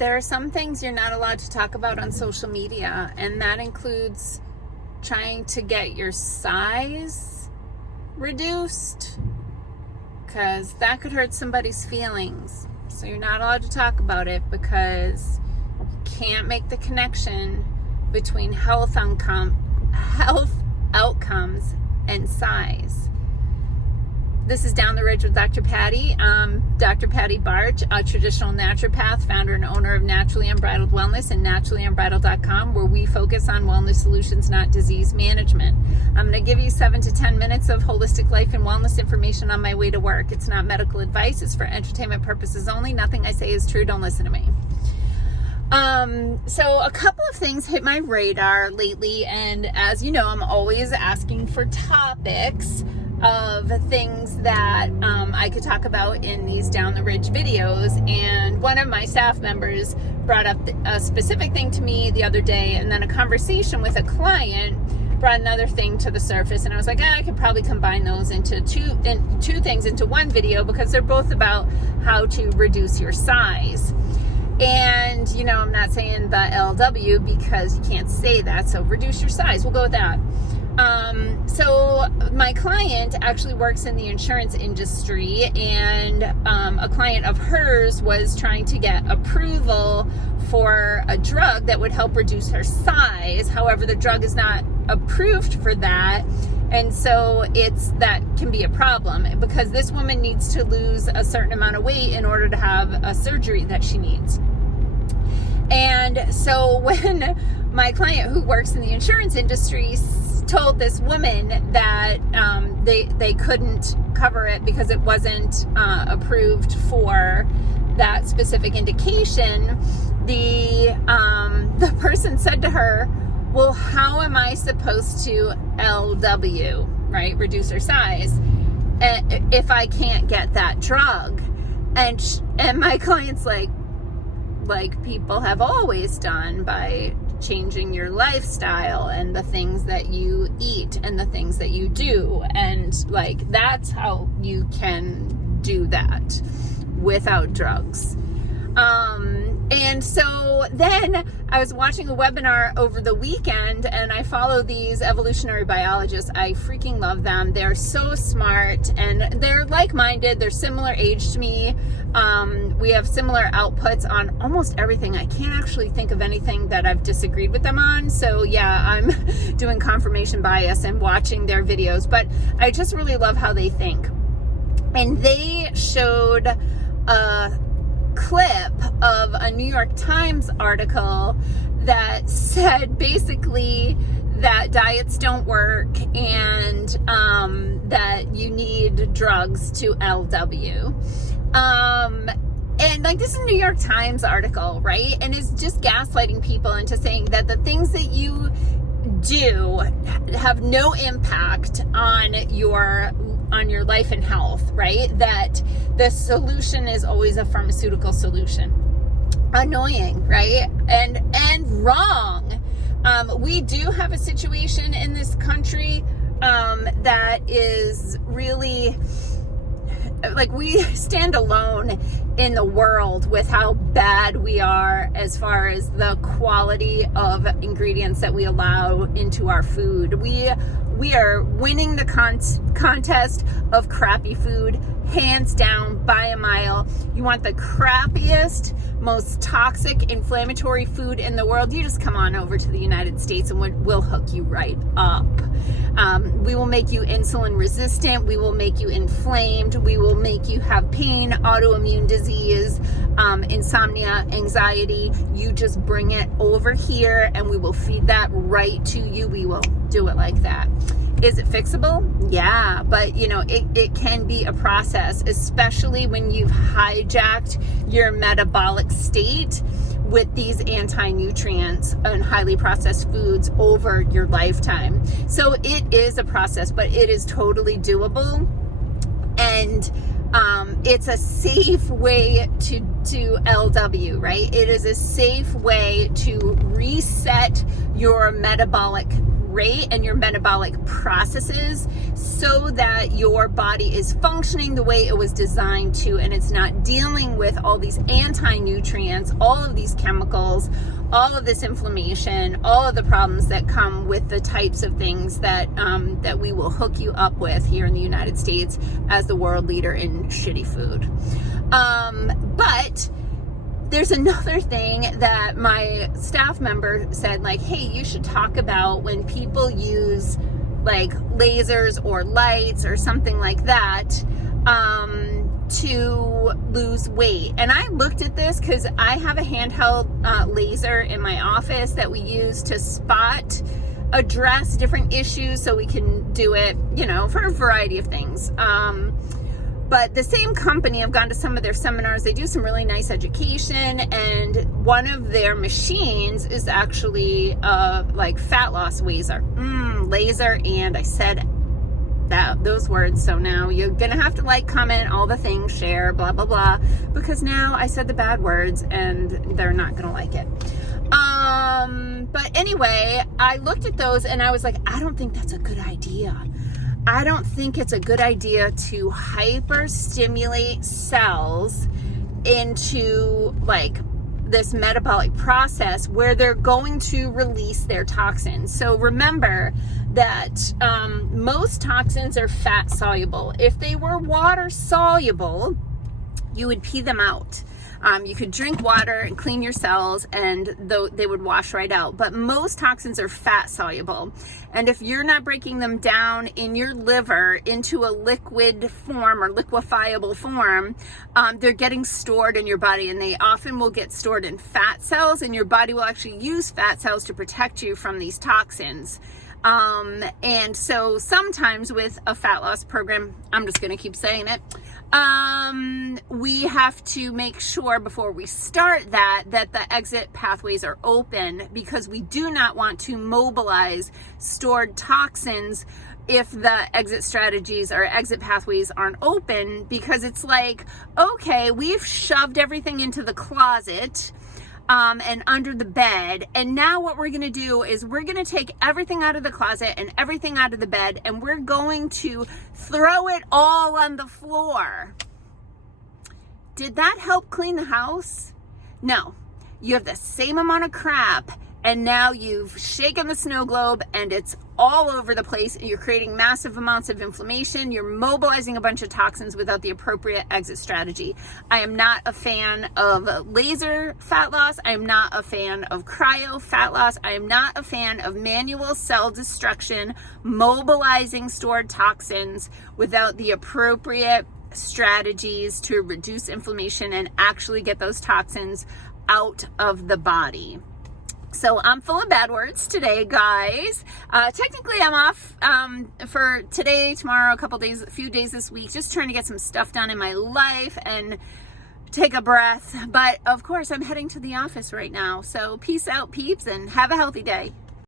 there are some things you're not allowed to talk about on social media, and that includes trying to get your size reduced, because that could hurt somebody's feelings. So you're not allowed to talk about it because you can't make the connection between health outcomes and size. This is Down the Ridge with Dr. Patty. Dr. Patty Barch, a traditional naturopath, founder and owner of Naturally Unbridled Wellness and naturallyunbridled.com, where we focus on wellness solutions, not disease management. I'm going to give you 7 to 10 minutes of holistic life and wellness information on my way to work. It's not medical advice. It's for entertainment purposes only. Nothing I say is true. Don't listen to me. So a couple of things hit my radar lately, and as you know, I'm always asking for topics of things that I could talk about in these Down the Ridge videos. And one of my staff members brought up a specific thing to me the other day, and then a conversation with a client brought another thing to the surface, and I was like, I could probably combine those into two things into one video, because they're both about how to reduce your size. And, you know, I'm not saying the LW because you can't say that, so reduce your size. We'll go with that. So my client actually works in the insurance industry, and a client of hers was trying to get approval for a drug that would help reduce her size. However, the drug is not approved for that. And so that can be a problem, because this woman needs to lose a certain amount of weight in order to have a surgery that she needs. And so when my client, who works in the insurance industry, told this woman that they couldn't cover it because it wasn't approved for that specific indication, the person said to her, well, how am I supposed to LW, right, reduce her size, if I can't get that drug? And my client's like people have always done, by changing your lifestyle and the things that you eat and the things that you do. And like, that's how you can do that without drugs. And so then I was watching a webinar over the weekend, and I follow these evolutionary biologists. I freaking love them. They're so smart, and they're like-minded. They're similar age to me. We have similar outputs on almost everything. I can't actually think of anything that I've disagreed with them on. So yeah, I'm doing confirmation bias and watching their videos, but I just really love how they think. And they showed a clip of a New York Times article that said basically that diets don't work, and that you need drugs to LW. And like, this is a New York Times article, right? And it's just gaslighting people into saying that the things that you do have no impact on your life and health, right? That the solution is always a pharmaceutical solution. Annoying, right? And wrong. We do have a situation in this country that is really, like, we stand alone in the world with how bad we are as far as the quality of ingredients that we allow into our food. We are winning the contest of crappy food, hands down, by a mile. You want the crappiest, most toxic, inflammatory food in the world? You just come on over to the United States and we'll hook you right up. We will make you insulin resistant. We will make you inflamed. We will make you have pain, autoimmune disease, insomnia, anxiety. You just bring it over here and we will feed that right to you. We will do it like that. Is it fixable? Yeah, but you know, it can be a process, especially when you've hijacked your metabolic state with these anti-nutrients and highly processed foods over your lifetime. So it is a process, but it is totally doable. And it's a safe way to LW, right? It is a safe way to reset your metabolic rate and your metabolic processes so that your body is functioning the way it was designed to, and it's not dealing with all these anti-nutrients, all of these chemicals, all of this inflammation, all of the problems that come with the types of things that that we will hook you up with here in the United States as the world leader in shitty food. But there's another thing that my staff member said, like, hey, you should talk about when people use like lasers or lights or something like that to lose weight. And I looked at this because I have a handheld laser in my office that we use to spot, address different issues, so we can do it, you know, for a variety of things. But the same company, I've gone to some of their seminars, they do some really nice education, and one of their machines is actually like fat loss laser. Laser, and I said those words, so now you're gonna have to like, comment, all the things, share, blah blah blah, because now I said the bad words and they're not gonna like it. But anyway, I looked at those and I was like, I don't think that's a good idea. I don't think it's a good idea to hyper stimulate cells into like this metabolic process where they're going to release their toxins. So remember that most toxins are fat soluble. If they were water soluble, you would pee them out. You could drink water and clean your cells and they would wash right out. But most toxins are fat soluble. And if you're not breaking them down in your liver into a liquid form or liquefiable form, they're getting stored in your body, and they often will get stored in fat cells, and your body will actually use fat cells to protect you from these toxins. And so sometimes with a fat loss program, I'm just going to keep saying it, we have to make sure before we start that the exit pathways are open, because we do not want to mobilize stored toxins if the exit strategies or exit pathways aren't open, because it's like, okay, we've shoved everything into the closet and under the bed, and now what we're going to do is we're going to take everything out of the closet and everything out of the bed, and we're going to throw it all on the floor. Did that help clean the house? No. You have the same amount of crap, and now you've shaken the snow globe and it's all over the place, and you're creating massive amounts of inflammation. You're mobilizing a bunch of toxins without the appropriate exit strategy. I am not a fan of laser fat loss. I am not a fan of cryo fat loss. I am not a fan of manual cell destruction, mobilizing stored toxins without the appropriate strategies to reduce inflammation and actually get those toxins out of the body. So I'm full of bad words today, guys. Technically I'm off for today, tomorrow, a few days this week, just trying to get some stuff done in my life and take a breath. But of course I'm heading to the office right now. So peace out, peeps, and have a healthy day.